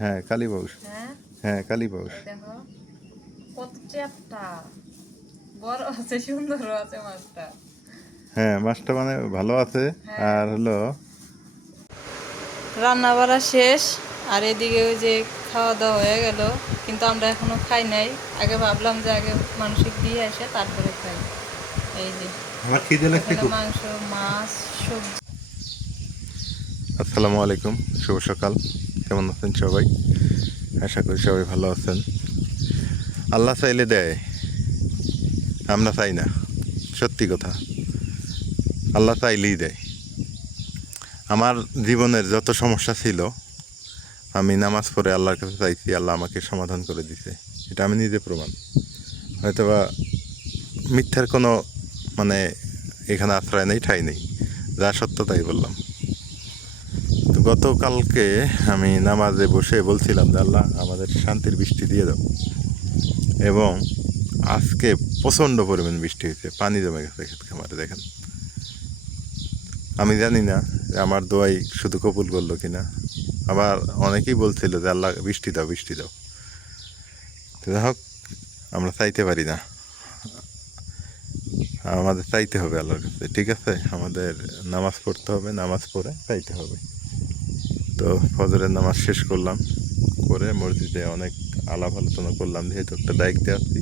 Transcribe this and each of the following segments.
হ্যাঁ কালীবাউস। হ্যাঁ? হ্যাঁ কালীবাউস। এই কত চ্যাপটা বড় আছে সুন্দর আছে মাছটা। হ্যাঁ মাছটা মানে ভালো আছে। আর হলো রান্না বাড়া শেষ আর এদিকে ওই যে খাওয়া দাওয়া হয়ে গেল কিন্তু আমরা এখনও খাই নাই। আগে ভাবলাম যে আগে মানসিক দিয়ে আসে তারপরে খাই। এই যে মাংস মাছ সবজি। আসসালামু আলাইকুম শুভ সকাল। কেমন আছেন সবাই? আশা করি সবাই ভালো আছেন। আল্লাহ চাইলে দেয়, আমরা চাই না। সত্যি কথা। আল্লাহ চাইলেই দেয়। আমার জীবনের যত সমস্যা ছিল, আমি নামাজ পড়ে আল্লাহর কাছে চাইছি, আল্লাহ আমাকে সমাধান করে দিছে। এটা আমি নিজে প্রমাণ। হয়তোবা মিথ্যার কোনো মানে এখানে আশ্রয় নেই, ঠাই নেই। যা সত্য তাই বললাম। গতকালকে আমি নামাজে বসে বলছিলাম যে আল্লাহ আমাদের শান্তির বৃষ্টি দিয়ে দাও। এবং আজকে প্রচণ্ড পরিমাণ বৃষ্টি হয়েছে, পানি জমে গেছে ক্ষেত খামারে, দেখেন। আমি জানি না আমার দোয়াই শুধু কবুল করল কিনা। আবার অনেকেই বলছিল যে আল্লাহ বৃষ্টি দাও বৃষ্টি দাও। যাই হোক, আমরা চাইতে পারি না। আমাদের চাইতে হবে আল্লাহর কাছে, ঠিক আছে? আমাদের নামাজ পড়তে হবে, নামাজ পড়ে চাইতে হবে। তো ফজরের নামাজ শেষ করলাম। করে মসজিদে অনেক আলাপ আলোচনা করলাম, যেহেতু একটা দায়িত্বে আছি।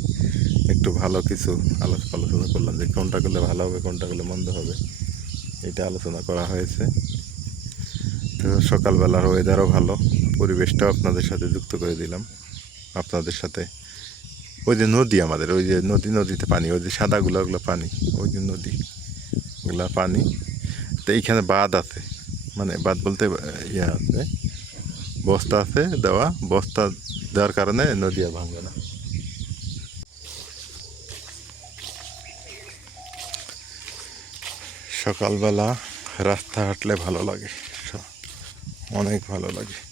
একটু ভালো কিছু আলাপ আলোচনা করলাম, যে কোনটা করলে ভালো হবে, কোনটা করলে মন্দ হবে। এটা আলোচনা করা হয়েছে। তো সকালবেলার ওয়েদারও ভালো। পরিবেশটাও আপনাদের সাথে যুক্ত করে দিলাম। আপনাদের সাথে ওই যে নদী আমাদের, ওই যে নদী, নদীতে পানি, ওই যে সাদাগুলো, ওগুলো পানি, ওই যে নদী ওগুলা পানি। তো এইখানে বাঁধ আছে। মানে বাদ বলতে ইয়ে আছে। বস্তা আছে দেওয়া, বস্তা দেওয়ার কারণে নদী আর ভাঙবে না। সকালবেলা রাস্তা হাঁটলে ভালো লাগে অনেক ভালো লাগে।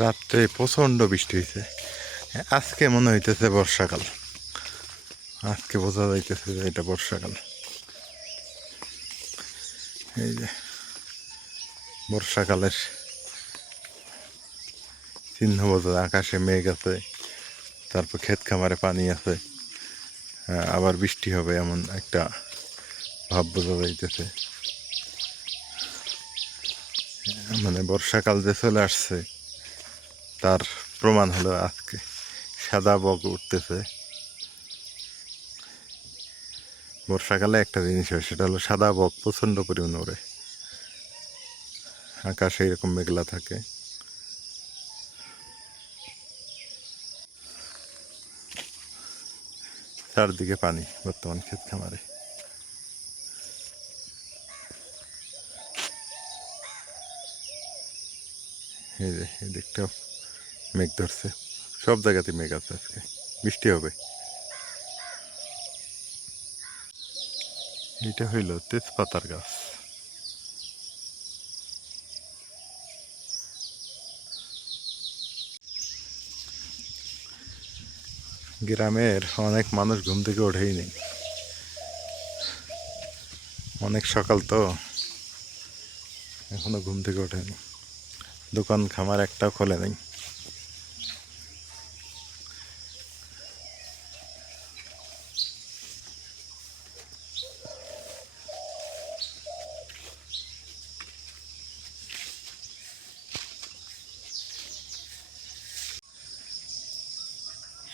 রাত্রে প্রচণ্ড বৃষ্টি হয়েছে আজকে মনে হইতেছে বর্ষাকাল। আজকে বোঝা যাইতেছে যে এটা বর্ষাকাল। এই যে বর্ষাকালের চিহ্ন বোঝা। আকাশে মেঘ আছে তারপর ক্ষেত খামারে পানি আছে হ্যাঁ, আবার বৃষ্টি হবে এমন একটা ভাব বোঝা যাইতেছে। মানে বর্ষাকাল যে চলে আসছে তার প্রমাণ হলো আজকে সাদা বক উঠতেছে। বর্ষাকালে একটা জিনিস হয়, সেটা হলো সাদা বক প্রচণ্ড পরিমাণে ওড়ে। আকাশে এরকম মেঘলা থাকে। চারদিকে পানি বর্তমান ক্ষেত খামারে। এই যে, এই দিকটাও মেঘ ধরছে। সব জায়গাতে মেঘ আছে আজকে। বৃষ্টি হবে। এটা হইল তেজপাতার গাছ। গ্রামের অনেক মানুষ ঘুম থেকে ওঠেই নেই। অনেক সকাল তো এখনও ঘুম থেকে ওঠেনি। দোকান খামার একটাও খোলে নেই।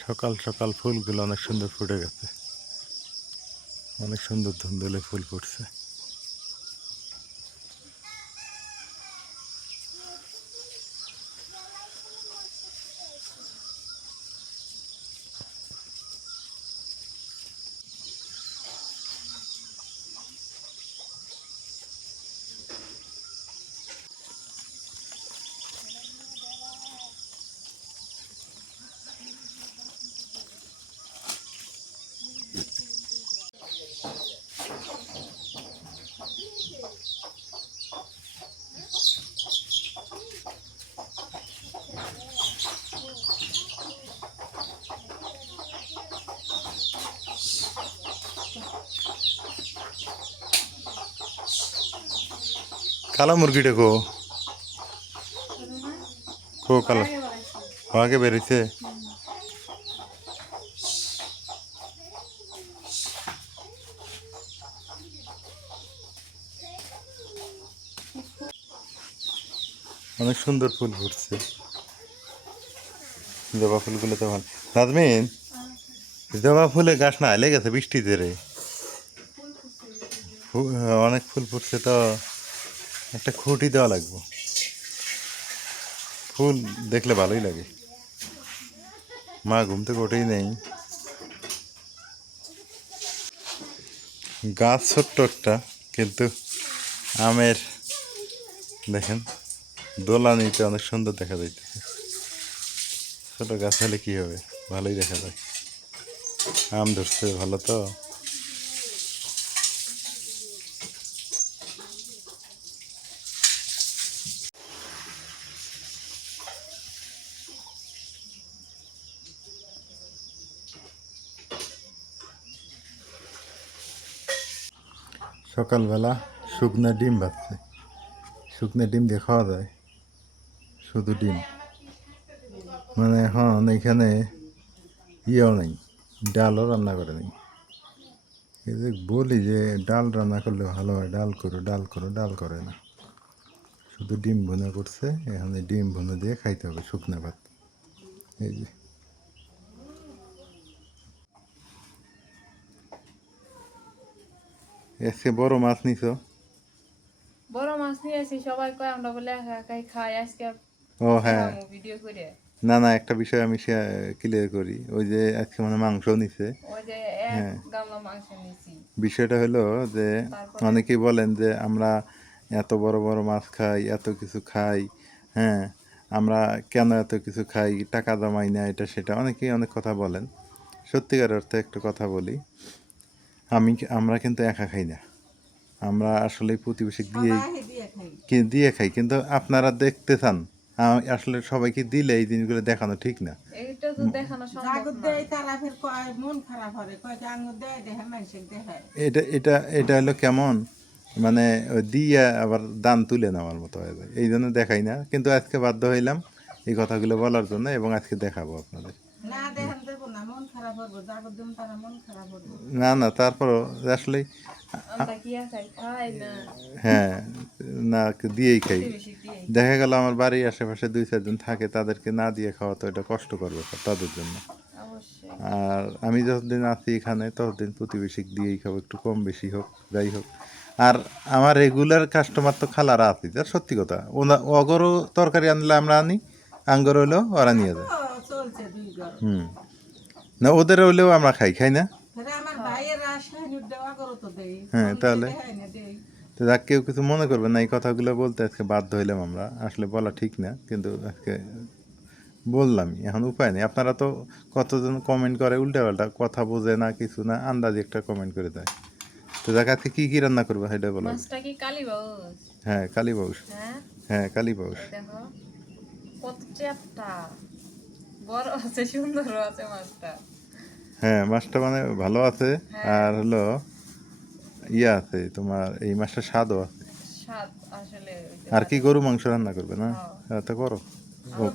সকাল সকাল ফুলগুলো অনেক সুন্দর ফুটে গেছে। অনেক সুন্দর ধুন্দুলে ফুল ফুটছে। কালো মুরগিটা কো। কো কালো। আগে বেরিয়েছে। অনেক সুন্দর ফুল ফুটছে। জবা ফুলগুলো তো ভালো নাজমিন, জবা ফুলে গাছ না এলে গেছে বৃষ্টিতে রে। অনেক ফুল ফুটছে তো। একটা খুঁটি দেওয়া লাগবে। ফুল দেখলে ভালোই লাগে। মা ঘুম থেকে ওঠেই নেই। গাছ ছোট্ট একটা, কিন্তু আমের, দেখেন, দোলা নিতে অনেক সুন্দর দেখা যাইতে ছোটো গাছ হলে কী হবে? ভালোই দেখা যায়। আম ধরছে, ভালো তো? সকালবেলা শুকনো ডিম ভাজছে শুকনো ডিম দিয়ে খাওয়া যায়, শুধু ডিম। মানে এখন এখানে ইয়েও নেই, ডালও রান্না করে নেই। যে বলি যে ডাল রান্না করলে ভালো হয়, ডাল করো ডাল করো, ডাল করে না। শুধু ডিম ভুনা করছে, এখানে ডিম ভুনা দিয়ে খাইতে হবে শুকনো ভাত। এই যে আজকে বড় মাছ নিছো। বড় মাছ নিয়ে আসি সবাই কয় আমরা বলে একা একাই খাই আজকে ও হ্যাঁ। ভিডিও করে। না না একটা বিষয় আমি ক্লিয়ার করি। ওই যে আজকে মানে মাংস নিছে। ওই যে হ্যাঁ। এক গামলা মাংস নিয়েছি বিষয়টা হলো যে অনেকেই বলেন যে আমরা এত বড় বড় মাছ খাই এত কিছু খাই হ্যাঁ আমরা কেন এত কিছু খাই টাকা জমাই না এটা সেটা অনেকেই অনেক কথা বলেন। সত্যিকার অর্থে একটা কথা বলি। আমি কি- আমরা কিন্তু একা খাই না। আমরা আসলে প্রতিবেশী দিয়ে কি দিয়ে খাই কিন্তু আপনারা দেখতে চান। আসলে সবাইকে দিলে এই জিনিসগুলো দেখানো ঠিক না। মন এটা এটা এটা হলো কেমন? মানে ওই দিয়ে আবার দান তুলে নেওয়ার মতো হয়ে। যায় এই জন্য দেখাই না। কিন্তু আজকে বাধ্য হইলাম এই কথাগুলো বলার জন্য এবং আজকে দেখাবো আপনাদের না দেখান দেবো না মন খারাপ হবে জাগত দেব তারা মন খারাপ হবে না না তারপরও আসলে হ্যাঁ না দিয়েই খাই। দেখা গেল আমার বাড়ির আশেপাশে দুই চারজন থাকে তাদেরকে না দিয়ে খাওয়া তো এটা কষ্টকর ব্যাপার তাদের জন্য। আর আমি যতদিন আছি এখানে ততদিন প্রতিবেশী দিয়েই খাব একটু কম বেশি হোক যাই হোক। আর আমার রেগুলার কাস্টমার তো খালারা আছে যার সত্যি কথা। ওনা অগরও তরকারি আনলে আমরা আনি আঙ্গর হইলেও ওরা নিয়ে যায়। হুম। না ওদের হলেও আমরা খাই খাই না? হ্যাঁ, তাহলে? তো যাক কেউ কিছু মনে করবে না এই কথাগুলো বলতে আজকে বাধ্য হইলাম আমরা। আসলে বলা ঠিক না কিন্তু আজকে বললামই এখন উপায় নেই। আপনারা তো কতজন কমেন্ট করে উল্টা পাল্টা কথা বোঝে না কিছু না আন্দাজে একটা কমেন্ট করে দেয়। তো যাক আজকে কী কী রান্না করবে সেটা বলো। মাছটা কি কালি বাউস? হ্যাঁ কালী বাউস। হ্যাঁ? হ্যাঁ কালী বাউস। কত চ্যাপটা। বড় আছে সুন্দর আছে মাছটা। হ্যাঁ মাছটা মানে ভালো আছে আর হলো ইয়ে আছে তোমার এই মাছটা স্বাদও আছে। স্বাদ আসলে আর কি গরু মাংস রান্না করবে না? হ্যাঁ। তো করো। হয়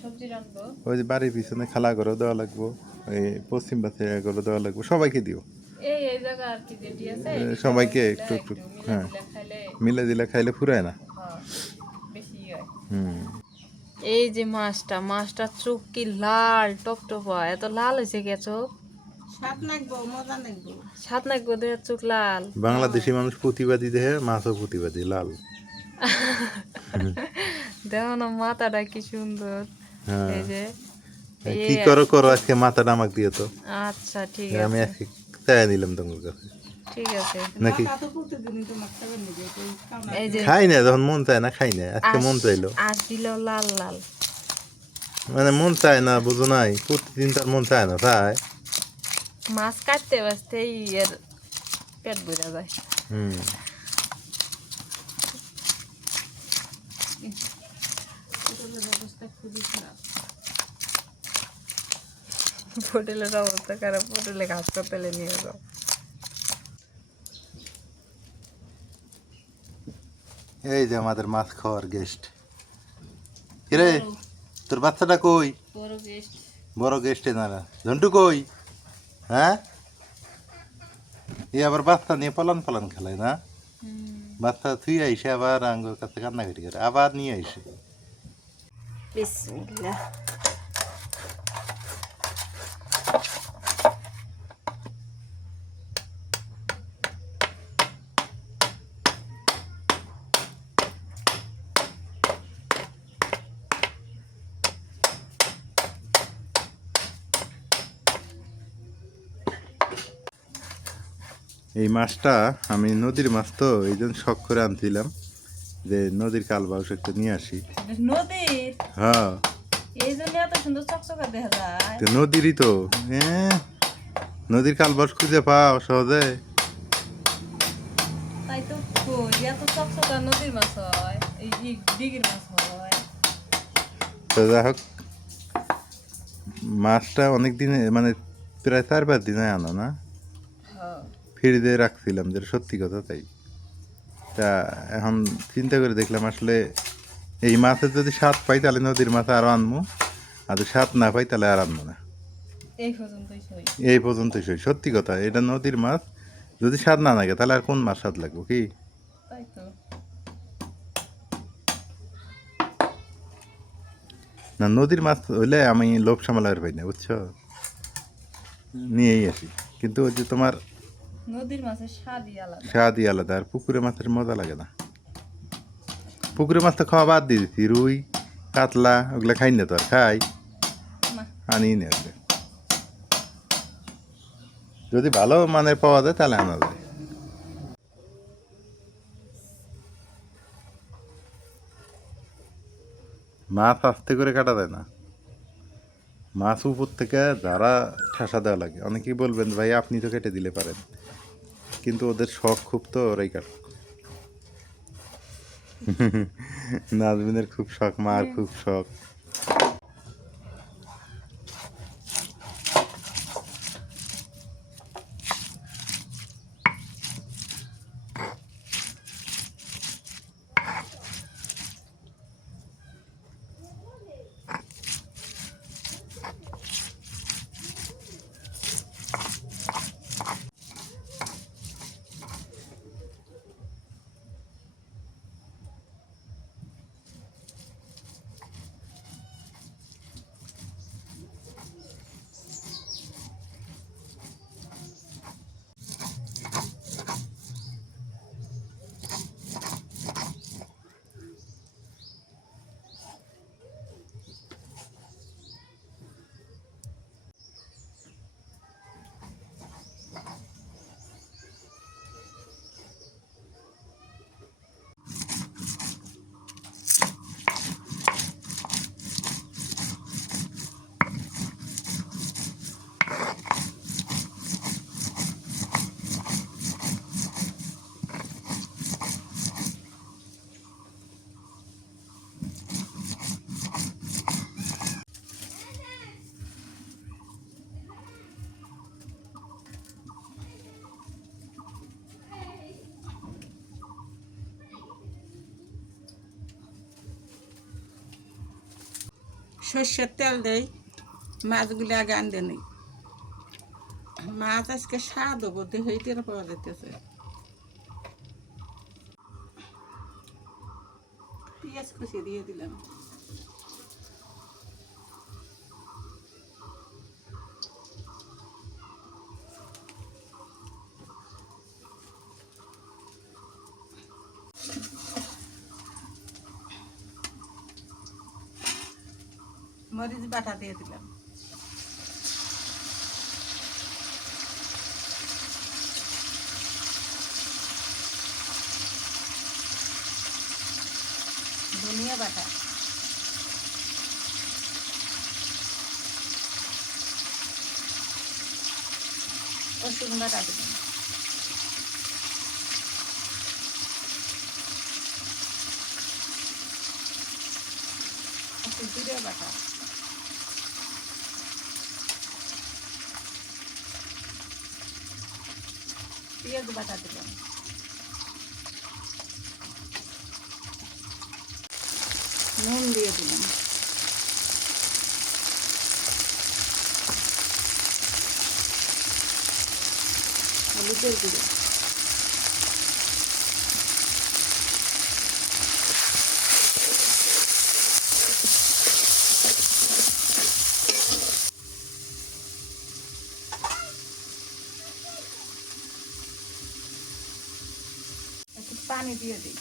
সবজি রাখব ওই যে বাড়ির পিছনে খালা ঘরও দেওয়া লাগবো এই পশ্চিম পাশে ঘরও দেওয়া লাগবো সবাইকে দিও। সবাইকে একটু একটু, হ্যাঁ। মিলে দিলে খাইলে ফুরায় না। হ্যাঁ, হয়। হুম। এই যে মাছটা মাছটা চোখ কি লাল টপটপা এত লাল হয়েছে কে চোখ? স্বাদ নাকবো মজা সাত নাক বোধ চোখ লাল। বাংলাদেশি মানুষ প্রতিবাদী দেহে মাছও প্রতিবাদী লাল। দেখো না মাথাটা কি সুন্দর। হ্যাঁ। এই যে কি করো করো আজকে মাথাটা আমাকে দিয়ে তো। আচ্ছা ঠিক আমি আছে। আজকে চাই নিলাম তোমার কাছে। ঠিক আছে। নাকি? তা তো প্রতিদিনই তোমার খাবার নিবে তুই খাও না। এই যে খাই না যখন মন চায় না খাই না আজকে মন চাইলো। আজ দিল লাল লাল। মানে মন চায় না বুঝো নাই প্রতিদিন তার মন চায় না তাই। মাছ কাটতে বাসতেই এর পেট বোঝা যায়। হুম। হোটেলের অবস্থা খারাপ। হোটেলে হাসপাতালে নিয়ে যাও। এই যে আমাদের মাছ খাওয়ার গেস্ট কিরে তোর বাচ্চাটা কই? বড় গেস্ট বড় গেস্টে নারা ঝন্টু কই? হ্যাঁ? এ আবার বাচ্চা নিয়ে পালন পালন খেলায় না? বাচ্চা থুই আইসে আবার আঙ্গুর কাছে কান্নাকাটি করে আবার নিয়ে আইসে। বিসমিল্লাহ। এই মাছটা আমি নদীর মাছ তো এই জন্য শখ করে আনছিলাম যে নদীর কাল বাউস একটু নিয়ে আসি। নদীর? হ্যাঁ। নদীরই তো। হ্যাঁ নদীর কাল বাউস খুঁজে পাও সহজে। তো যাই হোক মাছটা অনেক দিনে মানে প্রায় চার পাঁচ দিনে আনো না? হ্যাঁ। ফ্রিজে রাখছিলাম যেটা সত্যি কথা তাই। তা এখন চিন্তা করে দেখলাম আসলে এই মাছের যদি স্বাদ পাই তাহলে নদীর মাছ আরও আনব আর যদি স্বাদ না পাই তাহলে আর আনব না। এই পর্যন্তই সই। সত্যি কথা এটা নদীর মাছ যদি স্বাদ না লাগে তাহলে আর কোন মাছ স্বাদ লাগবো কি? না নদীর মাছ হইলে আমি লোভ সামলাবার পাই না বুঝছ? নিয়েই আসি। কিন্তু ওই যে তোমার নদীর মাছের স্বাদই আলাদা। স্বাদই আলাদা আর পুকুরে মাছের মজা লাগে না। পুকুরে মাছ তো খাওয়া বাদ দিয়ে দিচ্ছি রুই কাতলা ওগুলো খাই না তো আর খাই। আনি না যদি ভালো মানের পাওয়া যায় তাহলে আনা যায়। মাছ আস্তে করে কাটা যায় না। মাছ উপর থেকে যারা ঠাসা দেওয়া লাগে। অনেকেই বলবেন ভাই আপনি তো কেটে দিলে পারেন। কিন্তু ওদের শখ খুব তো ওরাই কাট নাজমিনের খুব শখ মার খুব শখ। সর্ষের তেল দেই, মাছগুলি আগে আনতে নেই। মাছ আজকে স্বাদ হব টের পাওয়া যেতেছে পেঁয়াজ কুচি দিয়ে দিলাম। বাটা দিয়ে দিলাম। ধনিয়া বাটা। রসুন বাটা দিলাম। একটু জিরে বাটা। পেঁয়াজ বাটা দিলাম নুন দিয়ে দিলাম হলুদের গুঁড়ো একটু পানি দিয়ে দিই।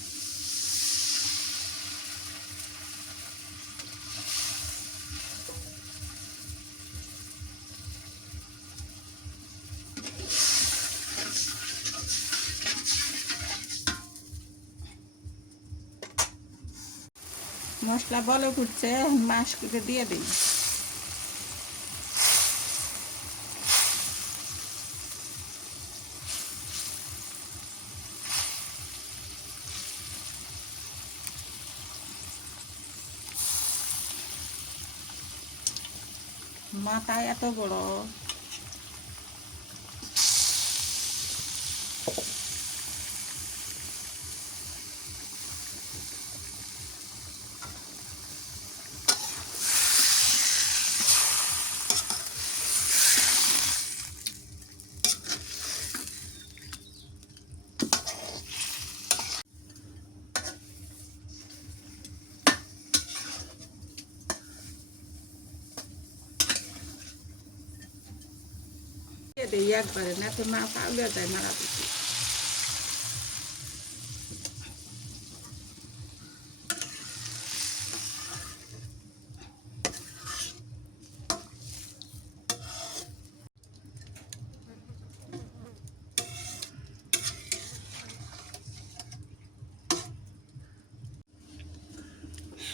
মশলা বলে ফুটছে মাছগুলো দিয়ে দিই। মাথা এত বড়। দিয়ে দিই একবারে না তো মাছ আউলে যায় মারা দিচ্ছি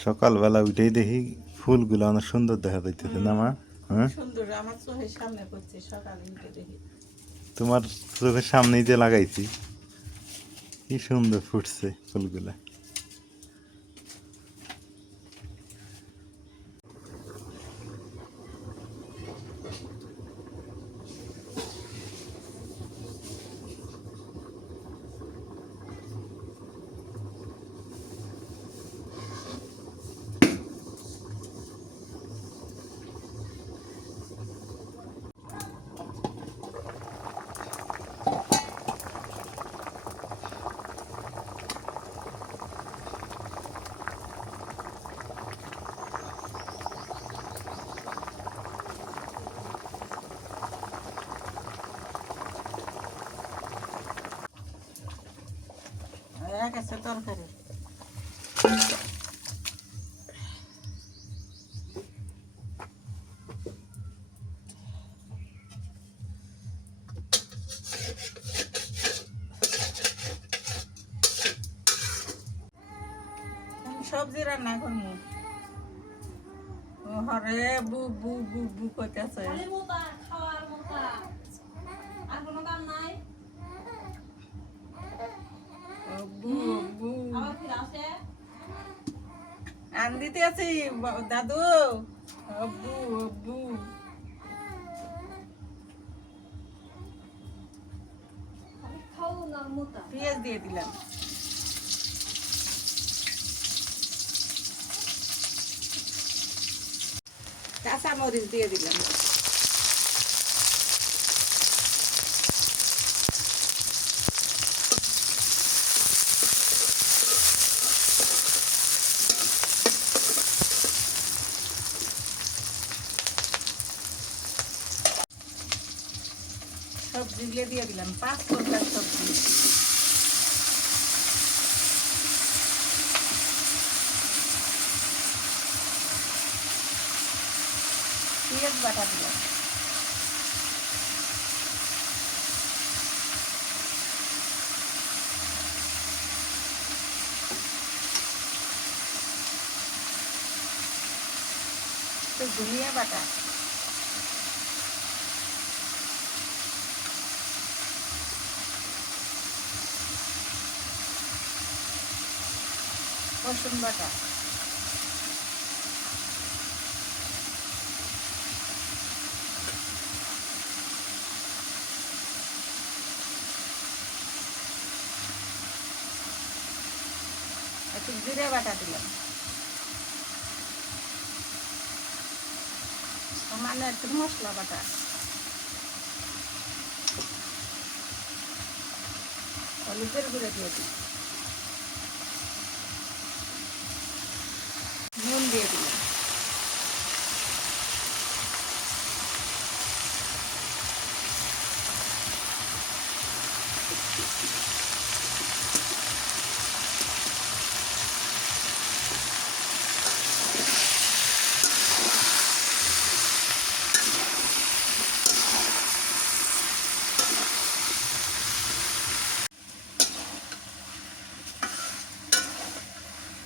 সকালবেলা উঠেই দেখি ফুলগুলো অনেক সুন্দর দেখা যাইতেছে না মা? হ্যাঁ? তোমার চোখের সামনেই যে লাগাইছি কি সুন্দর ফুটছে ফুলগুলা হয়ে গেছে তরকারি আমি সবজি রান্না করব হরে বু বু বু বু করতেছে আন দিতে আছি দাদু। অব্বু অব্বু পেঁয়াজ দিয়ে দিলাম কাঁচা মরিচ দিয়ে দিলাম। সবজিগুলো দিয়ে দিলাম পাঁচ প্রকার সবজি পেঁয়াজ বাটা দিলাম একটু ধনিয়া বাটা রসুন বাটা। একটু জিরে বাটা দিলাম। সামান্য একটু মশলা বাটা। হলুদের গুঁড়ো দিয়ে দিই নুন দিয়ে দিলাম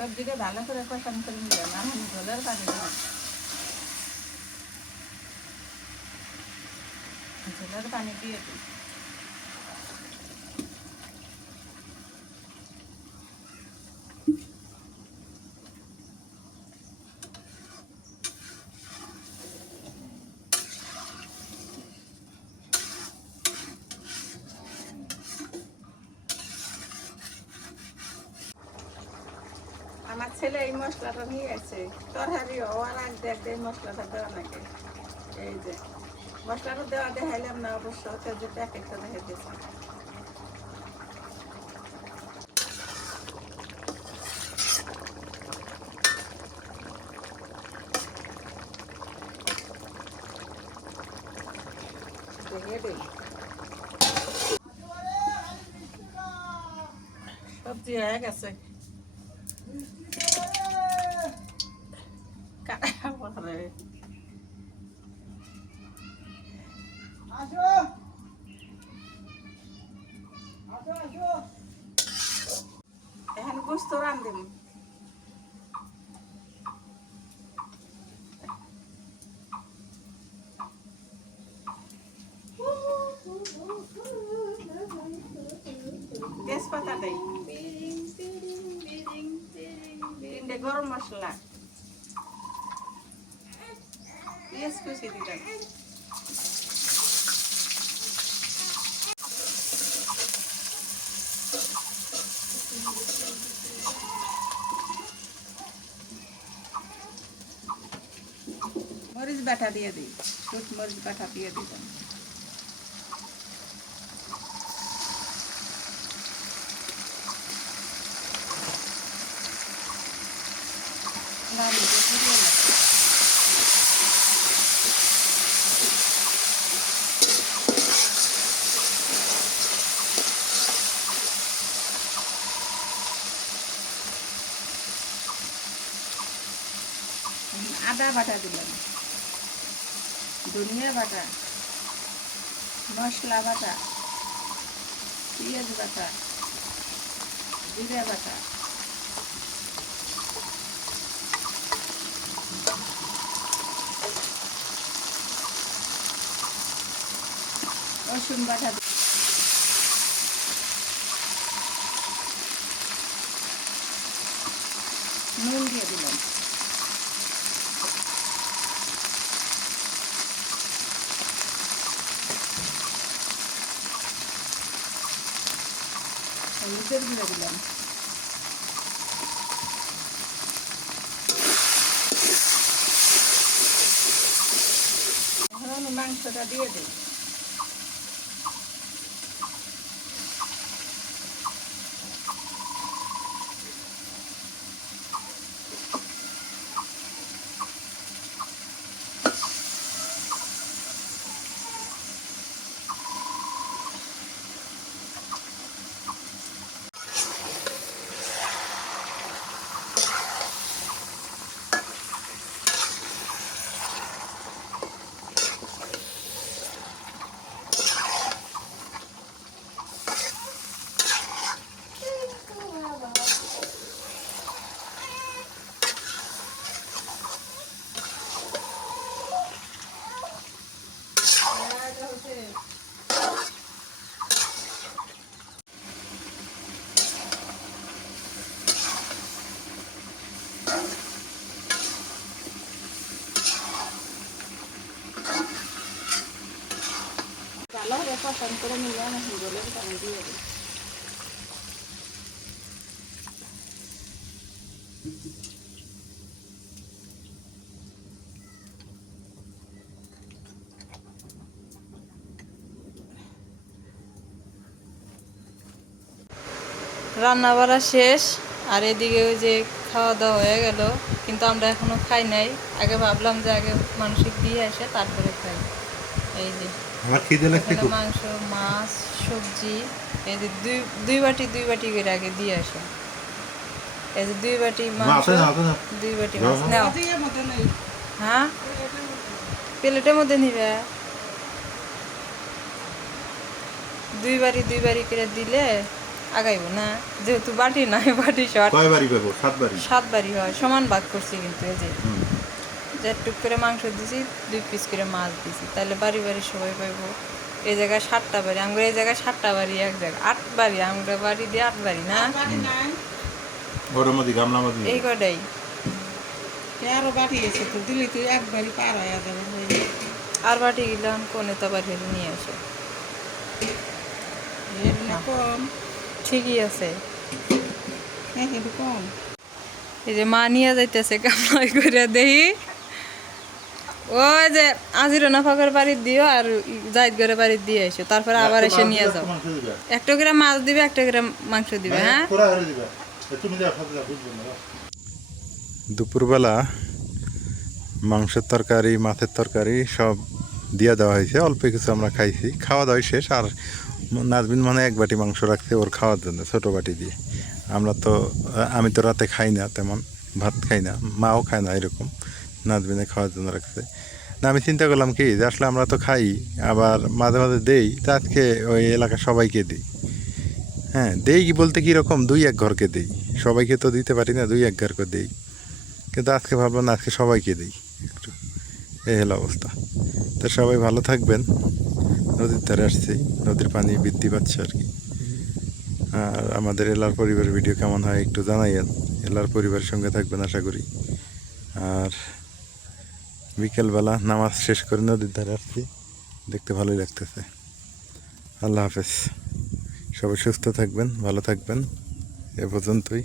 সবজিটা ভালো করে কষান করে নিলাম এখন আমি ঝোলের পানি দিলাম ঝোলের পানি দিয়ে আমার এই মশলাটা নিয়ে আছে তরকারি হওয়ার আগ দেখবে এই মশলাটা দেওয়া নাকি এই যে, মশলাটা দেওয়া দেখাইলাম না অবশ্য যে প্যাকেটটা দেখে দিয়েছে। সবজি হয়ে গেছে। মশলা পেঁয়াজ কুচি দিলাম মরিচ বাটা দিয়ে দিই শুট মরিচ বাটা দিয়ে দিলাম নামিয়ে দিয়ে দিলাম। আদা বাটা দিলাম ধনিয়া বাটা মশলা বাটা পেঁয়াজ বাটা জিরে বাটা। রসুন বাটা রান্না বাড়া শেষ আর এদিকে ওই যে খাওয়া দাওয়া হয়ে গেল কিন্তু আমরা এখনও খাই নাই। আগে ভাবলাম যে আগে মানুষকে দিয়ে আসে তারপরে খাই। এই যে মাংস মাছ সবজি এই যে দুই দুই বাটি দুই বাটি করে আগে দিয়ে আসে। এই যে দুই বাটি মাংস। দুই বাটি মাছ নাও। দিয়ে মতো নেই। হ্যাঁ? প্লেটের মধ্যে নিবে। দুই বাড়ি দুই বাড়ি করে দিলে আগাইব না। যেহেতু বাটি নাই বাটি কয় বাড়ি সাত বাড়ি সাত বাড়ি হয়। সমান ভাগ করছি কিন্তু এই যে। যে টুক করে মাংস দিছি দুই পিস করে মাছ দিছি। তাহলে বাড়ি বাড়ি সবাই পাইবো এই জায়গায় সাতটা বাড়ি আমরা এই জায়গায় সাতটা বাড়ি এক জায়গায়। আট বাড়ি আমরা বাড়ি দিয়ে আট বাড়ি না? মধ্যে গামলা মধ্যে এই কটাই আরও বাড়ি এসে তো দিলি তুই একবারই পার হয়ে যাবে। আর বাটি গেলাম কোনে তো বাড়ি নিয়ে আসে। কম। ঠিকই আছে। হ্যাঁ কিন্তু কম। এই যে মা নিয়ে যাইতেছে কামলাই করে দেখি ওই যে আজিরো নাফাকের বাড়ি দিও আর জাহিদ করে বাড়ি দিয়ে এসো তারপরে আবার এসে নিয়ে যাও। একটা করে মাছ দিবে একটা করে মাংস দিবে হ্যাঁ দুপুরবেলা মাংসের তরকারি, মাছের তরকারি সব দিয়ে দেওয়া হয়েছে। অল্প কিছু আমরা খাইছি। খাওয়া দাওয়া শেষ আর নাজবিন মানে এক বাটি মাংস রাখছে ওর খাওয়ার জন্য, ছোটো বাটি দিয়ে। আমরা তো, আমি তো রাতে খাই না তেমন, ভাত খাই না, মাও খায় না এরকম নাজবিনে খাওয়ার জন্য রাখছে। না, আমি চিন্তা করলাম কি, যে আসলে আমরা তো খাই, আবার মাঝে মাঝে দেই, তা আজকে ওই এলাকা সবাইকে দিই। হ্যাঁ দেই কি বলতে কীরকম দুই এক ঘরকে দেই। সবাইকে তো দিতে পারি না, দুই এক ঘরকে দেই। কিন্তু আজকে ভাবলাম আজকে সবাইকে দিই একটু। এই হলো অবস্থা। তো সবাই ভালো থাকবেন। নদীর ধারে আসছি। নদীর পানি বৃদ্ধি পাচ্ছে আর কি। আর আমাদের এলার পরিবারের ভিডিও কেমন হয় একটু জানাইয়েন। এলার পরিবারের সঙ্গে থাকবেন আশা করি। আর বিকেলবেলা নামাজ শেষ করে নদীর ধারে আসছি। দেখতে ভালোই লাগতেছে। আল্লাহ হাফেজ। সবাই সুস্থ থাকবেন ভালো থাকবেন। এ পর্যন্তই।